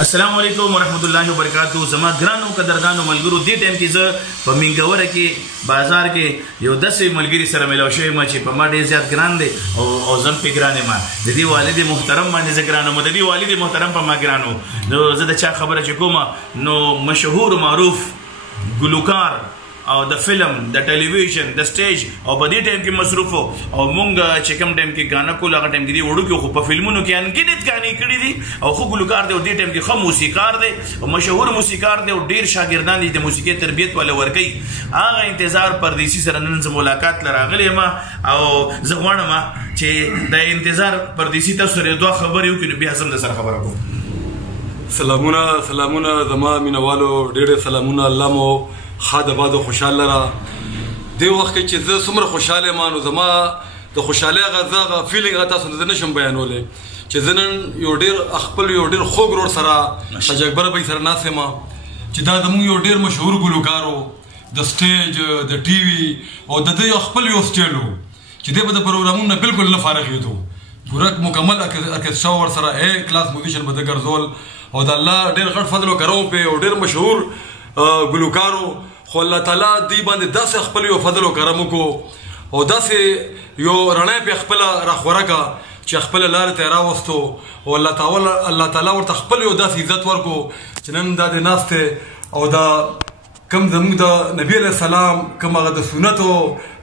السلام علیکم ورحمت الله وبرکاتہ. زما ګرانو قدردانو ملګرو دې ټایم کې زه په منګوره کې بازار کې یو داسې ملګري سره ملاو شوم چې په ما ډېر زیات ګران دی او زم په ګران یم. د دې والد محترم باندې زه ګران یم، د دې والد محترم په ما ګران وم. نو زه د چا خبره چې کومه نو مشهور معروف ګلوکار او د فلم د ټلویزیون د سټیج او په دې ټایم کې مصروف او مونږ چې کوم ټایم کې غانا کول هغه ټایم کې دی وړو کې خو په فلمونو کې انګینت غانې کړې دي او خو ګلوکار دی او دې ټایم کې خو موسیقار دی او مشهور موسیقار دی او ډیر شاګردان دي د موسیقي تربیت ولا ورکي. هغه انتظار پردیسی سره نن زه ملاقات لراغلی ما او زه غواړم چې د انتظار پردیسی تاسو سره دوه خبرې وکړو بیا زم د سره خبره کوم. سلامونه زما مینوالو، ډېر سلامونه. الله مو خاد آباد او خوشحال لره. دې وخت کې چې زه څومره خوشحاله یم نو زما د خوشحالۍ هغه فیلینګ هغه تاسو ته نشم بیانولی چې زه نن یو ډېر خپل یو ډېر خوږ ورور سره حاجي اکبر بھائی سره ناست یم چې دا زموږ یو ډېر مشهور ګلوکار و د سټیج د ټي وي او د ده یو خپل یو سټایل و چې دی به د پروګرامونو نه بالکل نه فارغ کېدو. پوره مکمل ارکسټرا ورسره اے کلاس موزیشن به ده ګرځول او د الله ډېر غټ فضل و کرم پې او ډېر مشهور ګلوکارو. خو الله تعالی دی باندې داسې خپل یو فضل و کرم وکړو او داسې یو رڼا پې خپله راخوره کړه چې خپله لارې ته یې راوستو او الله تعالی ورته خپل یو داسې عزت ورکړو چې نن دا د ناست او دا کم زموږ د نبي علیه السلام کوم هغه د سنتو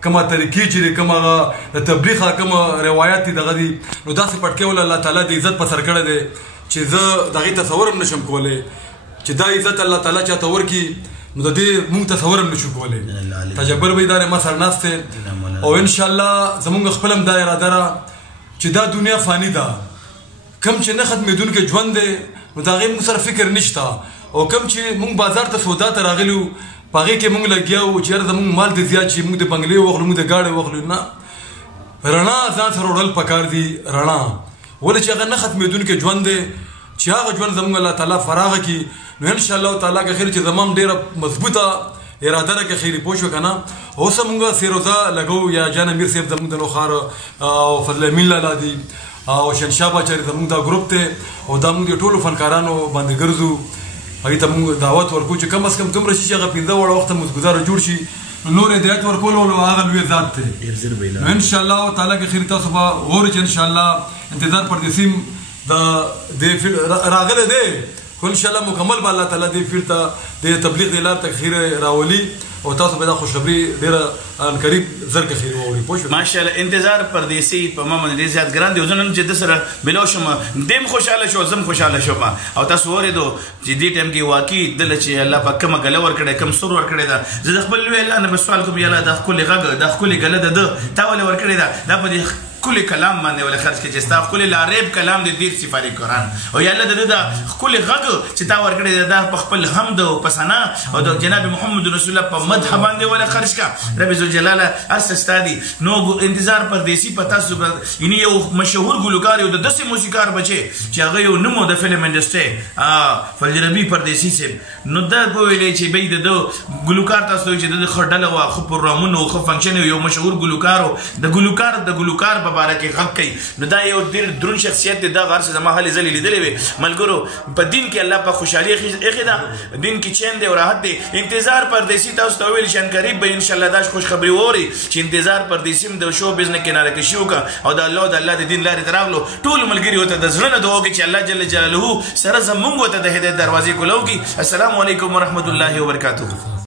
کومه طریقې چې دي کوم هغه د تبلیغ کوم روایات دي دغه دي نو داسې پټکې ول الله تعالی د عزت په سر کړی دی چې زه د هغې تصور هم نشم کولی چې دا عزت الله تعالی چاته ورکړي نو د دې مونږ تصور هم نشو کولی. تجبر به ادارې ما سره ناست دی او انشاءالله زمونږ خپل هم دا اراده ده چې دا دنیا فانی ده، کم چې نه ختمېدونکی ژوند دی نو د هغې مونږ سره فکر نشته او کم چې مونږ بازار ته سودا ته راغلي وو په هغې کې مونږ لګیا وو چې یاره زمونږ مال دې زیات شي، مونږ د بنګلې واخلو مونږ د ګاډۍ واخلو. نه، رڼا ځان سره وړل پکار دي. رڼا ولې چې هغه نه ختمېدونکی ژوند دی چې هغه ژوند زمونږ الله تعالی فراغه کړي نو انشاءالله تعالی که خیر چې زما هم ډېره مضبوطه اراده ده که خیر پوه شو که نه. اوس هم مونږ سیروزه لګو یا جان امیر صاحب زمونږ د نوخار او فضل امین لالا دي او شهنشاه باچا زمونږ دا ګروپ دی او دا مونږ د ټولو فنکارانو باندې ګرځو، هغې ته مونږ دعوت ورکوو چې کم از کم دومره شي چې هغه 15 وړه وخته مزګزاره جوړ شي نو نور هدایت ورکول او هغه لوی ذات دی. نو انشاءالله تعالی که خیر تاسو به غواړئ چې انشاءالله انتظار پردیسیم د راغلی دی خو انشاءالله مکمل به الله تعالی دې فیلډ ته د تبلیغ د لار ته خیر راولي او تاسو به دا خوشخبري ډېره عنقریب زر که خیر واورئ. پوه شو؟ ماشاءالله انتظار پردیسي په ما باندې ډېر زیات ګران دی او زه نن چې ده سره ملاو شم دیم خوشحاله شو زم خوشحاله شوم او تاسو واورېدو چې دې ټایم کې واقعي دله چې الله پاک کومه ګله ورکړې کوم سور ورکړې ده. زه د خپل لوی الله نه به سوال کوم یا الله دا ښکلې غږ دا ښکلې ګله ده ده تا ولې ورکړې ده دا په دې ښکلې کلام باندې ولې خرڅ کړې چې ستا ښکلې لاریب کلام د دیر سفاري قرآن او یا الله د ده دا ښکلې غږ چې تا ورکړې ده دا په خپل حمد او په ثنا او د جناب محمد رسول الله په مدح باندې ولې خرڅ کړه. رب ذوالجلاله هسته ستا دي نو انتظار پردیسي په تاسو یعنې یو مشهور ګلوکار یو د داسې موسیقار بچی چې هغه یو نوم و د فلم انډسټرۍ فضل پردیسي صاحب نو دا ویلی چې بی د ده ګلوکار تاسو وایي چې د ده ښه ډله وه ښه پروګرامونه و ښه فنکشن یو مشهور ګلوکار و د ګلوکار په باره کې غږ کوي نو دا یو ډېر دروند شخصیت دی. دغه هر څه زما هلې ځلې لیدلې وې ملګرو په دین کې الله پاک خوشحالي ایښې ده، دین کې چین دی او راحت دی. انتظار پردیسي تاسو ته وویل چې قریب به انشاءالله دا خوشخبري واورئ چې انتظار پردیسي هم د شو بزنس کناره کشي وکړه او د الله د الله د دین لارې ته راغلو. ټولو ملګري ورته د زړه نه دعا وکړي چې الله جل جلاله سره زموږ ورته د هدایت دروازې کولو کړي. السلام علیکم ورحمت الله وبرکاتہ.